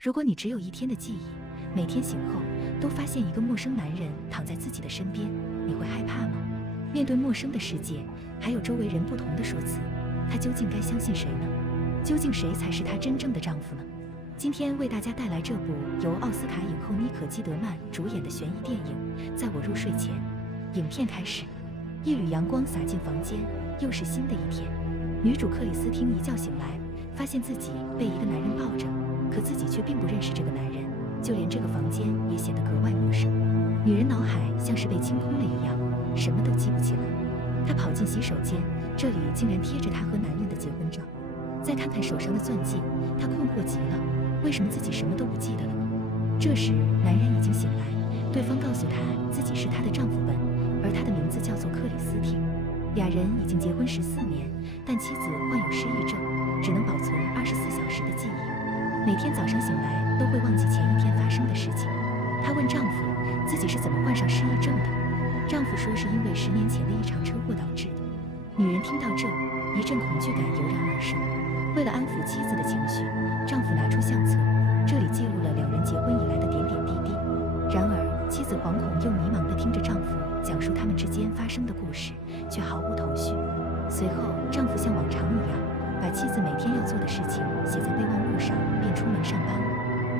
如果你只有一天的记忆，每天醒后都发现一个陌生男人躺在自己的身边，你会害怕吗？面对陌生的世界，还有周围人不同的说辞，她究竟该相信谁呢？究竟谁才是她真正的丈夫呢？今天为大家带来这部由奥斯卡影后妮可基德曼主演的悬疑电影《在我入睡前》。影片开始，一缕阳光洒进房间，又是新的一天。女主克里斯汀一觉醒来，发现自己被一个男人抱着，可自己却并不认识这个男人，就连这个房间也显得格外陌生。女人脑海像是被清空了一样，什么都记不起来。她跑进洗手间，这里竟然贴着她和男人的结婚照。再看看手上的钻戒，她困惑极了，为什么自己什么都不记得了呢？这时男人已经醒来，对方告诉他自己是她的丈夫本，而他的名字叫做克里斯汀。俩人已经结婚14年，但妻子患有失忆症，只能保存24小时的记忆。每天早上醒来都会忘记前一天发生的事情。她问丈夫自己是怎么患上失忆症的，丈夫说是因为10年前的一场车祸导致的。女人听到这，一阵恐惧感油然而生。为了安抚妻子的情绪，丈夫拿出相册，这里记录了两人结婚以来的点点滴滴。然而妻子惶恐又迷茫地听着丈夫讲述他们之间发生的故事，却毫无头绪。随后丈夫像往常一样，把妻子每天要做的事情写在备忘录上，便出门上班了。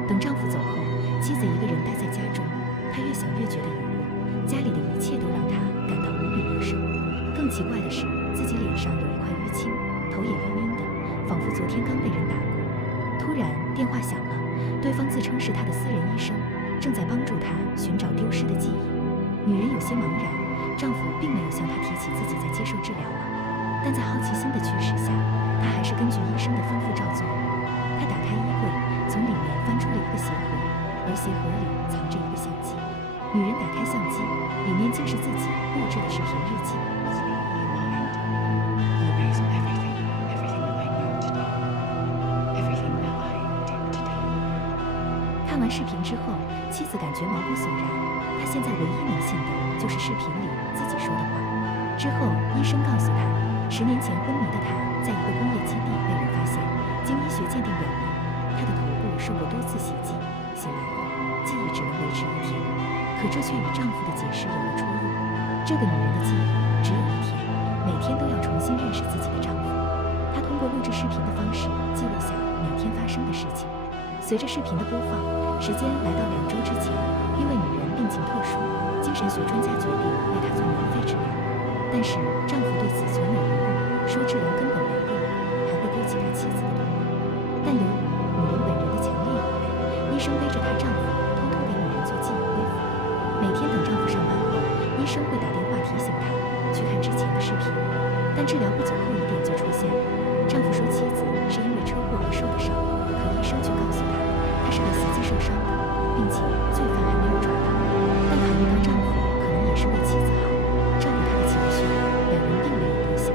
等丈夫走后，妻子一个人待在家中，她越想越觉得疑惑，家里的一切都让她感到无比陌生。更奇怪的是，自己脸上有一块淤青，头也晕晕的，仿佛昨天刚被人打过。突然电话响了，对方自称是她的私人医生，正在帮助她寻找丢失的记忆。女人有些茫然，丈夫并没有向她提起自己在接受治疗了，但在好奇心的驱使下，她还是根据医生的吩咐照做。她打开衣柜，从里面翻出了一个鞋盒，而鞋盒里藏着一个相机。女人打开相机，里面竟是自己录制的视频日记。看完视频之后，妻子感觉毛骨悚然。她现在唯一能信的就是视频里自己说的话。之后，医生告诉她，10年前昏迷的她在一个工业基地被人发现，经医学鉴定表明，她的头部受过多次袭击，醒来后记忆只能维持1天。可这却与丈夫的解释有了出入。这个女人的记忆只有1天，每天都要重新认识自己的丈夫。她通过录制视频的方式记录下每天发生的事情。随着视频的播放，时间来到2周之前，因为女人病情特殊，精神学专家决定为她做免费治疗。但是丈夫对此存有疑问，说治疗根本没用，还会勾起他妻子的怒火。但由于女人本人的强烈意愿，医生背着她丈夫偷偷给女人做记忆恢复。每天等丈夫上班后，医生会打电话提醒她去看之前的视频。但治疗不久后，疑点就出现了。丈夫说妻子是因为车祸而受的伤，可医生却告诉他，她是被袭击受伤的，并且罪犯还没有抓到。但考虑到丈夫可能也是为妻子好，照顾她的情绪，两人并没有多想。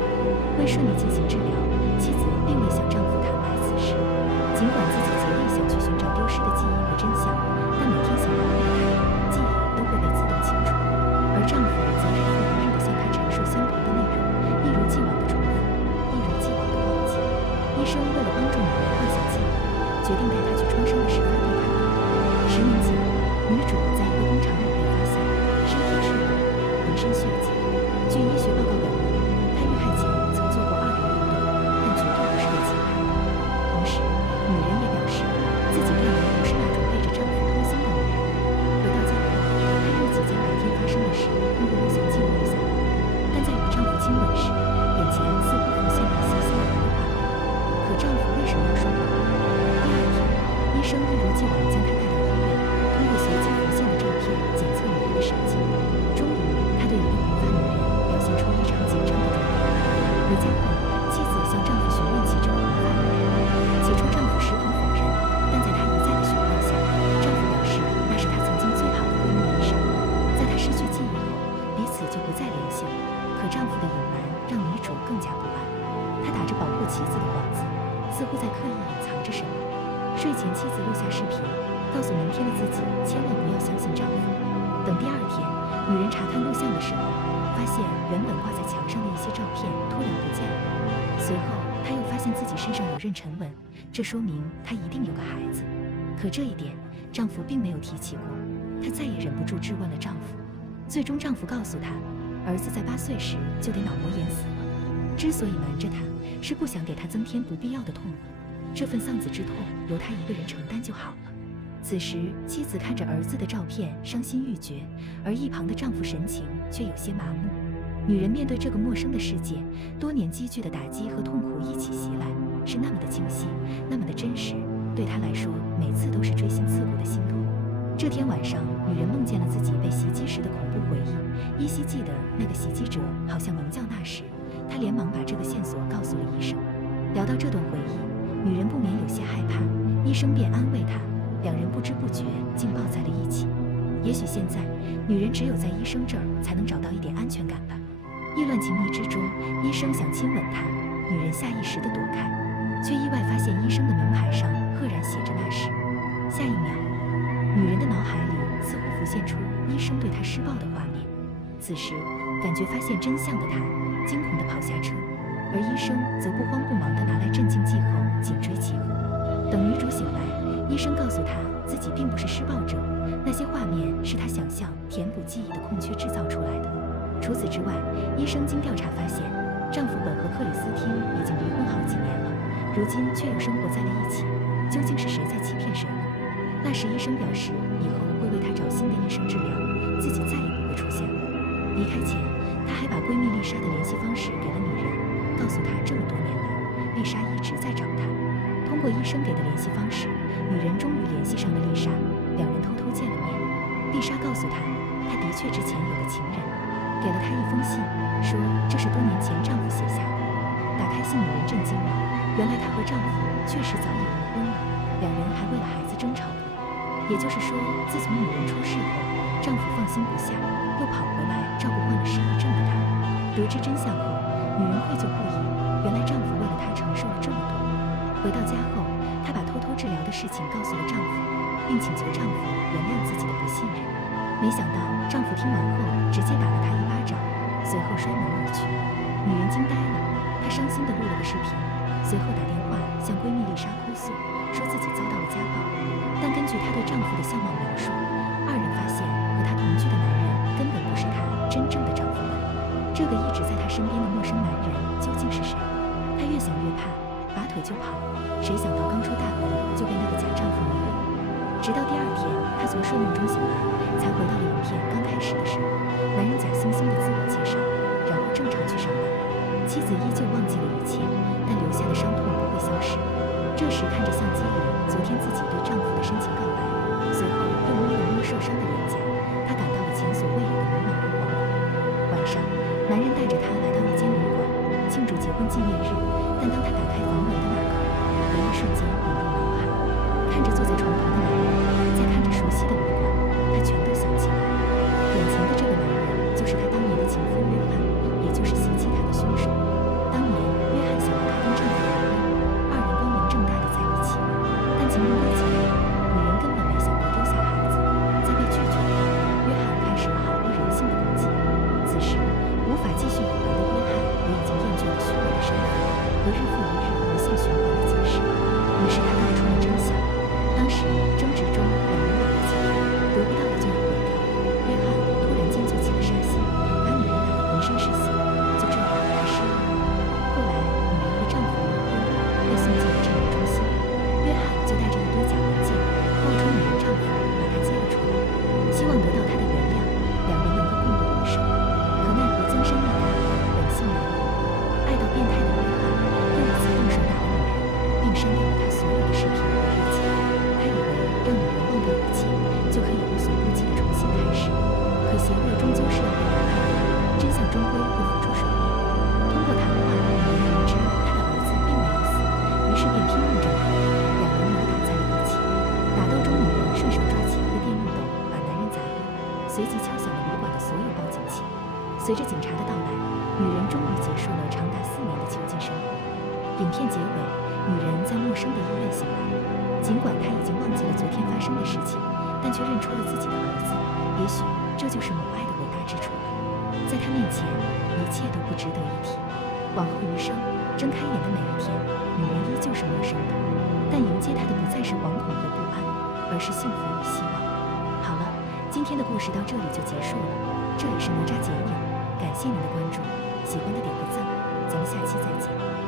为顺利进行治疗，妻子并未向丈夫坦白此事。尽管自己竭力想去寻找丢失的记忆和真相，但每天醒来后的她，记忆都会被自动清除，而丈夫则日复一日地向她陈述相同的内容，一如既往地重复，一如既往地忘记。医生为了帮助女人唤醒记忆，决定带她去创伤的事发地看看。10年前，女主在一个工厂里被发现，身体赤裸，浑身血迹。据医学报告表明，她遇害前曾做过2人运动，但绝对不是被侵害的。同时，女人也表示自己根本不是那种背着丈夫偷腥的女人。回到家后，她日记将白天发生的事通过录像记录了下来，但在与丈夫亲吻时，眼前似乎浮现了一些鲜明的画面。可丈夫为什么要说谎？第2天，医生一如既往将她带到医院，通过随机浮现的照片检测女人的神经。终于，他对一个疑犯女人表现出异常紧张的状态。回家后，妻子向丈夫询问起这个疑犯女人，起初丈夫矢口否认，但在他一再的询问下，丈夫表示那是他曾经最好的闺蜜伊莎。在她失去记忆后，彼此就不再联系了。可丈夫的隐瞒让女主更加不安，她打着保护妻子的幌子，似乎在刻意隐藏着什么。睡前，妻子录下视频，告诉明天的自己千万不要相信丈夫。等第2天，女人查看录像的时候，发现原本挂在墙上的一些照片突然不见了。随后，她又发现自己身上有妊娠纹，这说明她一定有个孩子。可这一点丈夫并没有提起过。她再也忍不住质问了丈夫，最终丈夫告诉她，儿子在8岁时就得脑膜炎死了，之所以瞒着她，是不想给她增添不必要的痛苦，这份丧子之痛由她一个人承担就好了。此时妻子看着儿子的照片伤心欲绝，而一旁的丈夫神情却有些麻木。女人面对这个陌生的世界，多年积聚的打击和痛苦一起袭来，是那么的清晰，那么的真实，对她来说每次都是锥心刺骨的心痛。这天晚上，女人梦见了自己被袭击时的恐怖回忆，依稀记得那个袭击者好像蒙叫那时，她连忙把这个线索告诉了医生。聊到这段回忆，女人不免有些害怕，医生便安慰她，两人不知不觉竟抱在了一起。也许现在，女人只有在医生这儿才能找到一点安全感吧。意乱情迷之中，医生想亲吻她，女人下意识地躲开，却意外发现医生的名牌上赫然写着那时。下一秒，女人的脑海里似乎浮现出医生对她施暴的画面。此时，感觉发现真相的她惊恐地跑下车，而医生则不慌不忙地拿来镇静剂后紧追其后。等女主醒来，医生告诉她自己并不是施暴者，那些画面是她想象填补记忆的空缺制造出来的。除此之外，医生经调查发现，丈夫本和克里斯汀已经离婚好几年了，如今却又生活在了一起，究竟是谁在欺骗谁呢？那时医生表示以后会为她找新的医生治疗，自己再也不会出现了。离开前，她还把闺蜜丽莎的联系方式给了女人，告诉她这么多年来，丽莎一直在找她。通过医生给的联系方式，女人终于联系上了丽莎，两人偷偷见了面。丽莎告诉她，她的确之前有个情人，给了她一封信，说这是多年前丈夫写下的。打开信，女人震惊了，原来她和丈夫确实早已离婚了，两人还为了孩子争吵过。也就是说，自从女人出事后，丈夫放心不下，又跑回来照顾患了失忆症的她。得知真相后，女人愧疚不已，原来丈夫为了她承受了这么多。回到家后，她把偷偷治疗的事情告诉了丈夫，并请求丈夫原谅自己的不信任。没想到丈夫听完后直接打了她一巴掌，随后摔门而去。女人惊呆了，她伤心地录了个视频，随后打电话向闺蜜丽莎哭诉，说自己遭到了家暴。但根据她对丈夫的相貌描述，二人发现和她同居的男人根本不是她真正的丈夫们。这个一直在她身边的陌生男人究竟是谁？她越想越怕，拔腿就跑，谁想到刚出大门就被那个假丈夫迷了。直到第二天，她从睡梦中醒来，才回到了影片刚开始的时候，男人假惺惺的自我介绍，然后正常去上班。妻子依旧忘记了一切，但留下的伤痛不会消失。这时看着相机里昨天自己对丈夫的深情告白，随后又摸了摸受伤的脸颊，她感到了前所未有的迷茫和惶恐。晚上，男人带着她来到一间旅馆，庆祝结婚纪念日。但当她打开房门的那刻，回忆瞬间涌入脑海。看着坐在床旁的男人，再看着熟悉的旅馆，她全都想起来了。眼前的这个男人就是她当年的情夫约翰，也就是袭击她的凶手。当年约翰想要她跟丈夫离婚，二人光明正大的在一起。但情人归情人，女人根本没想过丢下孩子。在被拒绝后，约翰开始了毫无人性的攻击。此时，无法继续隐瞒的约翰也已经厌倦了虚伪的生活和日复一日无限循环的解释。于是他道出了真相。当时争执中，两人打了起来，得不到的就要毁掉。约翰突然间就起了杀心，把女人打得浑身是血，就这样他失忆了。后来，女人和丈夫离婚，被送进了治疗中心。约翰就带着一堆假文件，冒充女人丈夫，把她接了出来，希望得到她的原谅，两人能够共度余生。可奈何江山易改，本性难移。爱到变态的约翰又一次动手打了女人，并删掉了她所有的视频和日记。他以为让女人忘掉一切，就可以无所顾忌地重新开始。可邪恶终究是要被打败的，真相终归会浮出水面。通过谈话，女人得知她的儿子并没有死，于是便拼命挣脱，两人扭打在了一起。打斗中，女人顺手抓起一个电熨斗，把男人砸晕，随即敲响了旅馆的所有报警器。随着警察的到来，女人终于结束了长达4年的囚禁生活。影片结尾，女人在陌生的医院醒来，尽管她已经忘记了昨天发生的事情，但却认出了自己的儿子。也许这就是母爱的伟大之处吧。在她面前，一切都不值得一提。往后余生，睁开眼的每一天，女人依旧是陌生的，但迎接她的不再是惶恐和不安，而是幸福与希望。好了，今天的故事到这里就结束了。这里是哪吒剪影，感谢您的关注，喜欢的点个赞，咱们下期再见。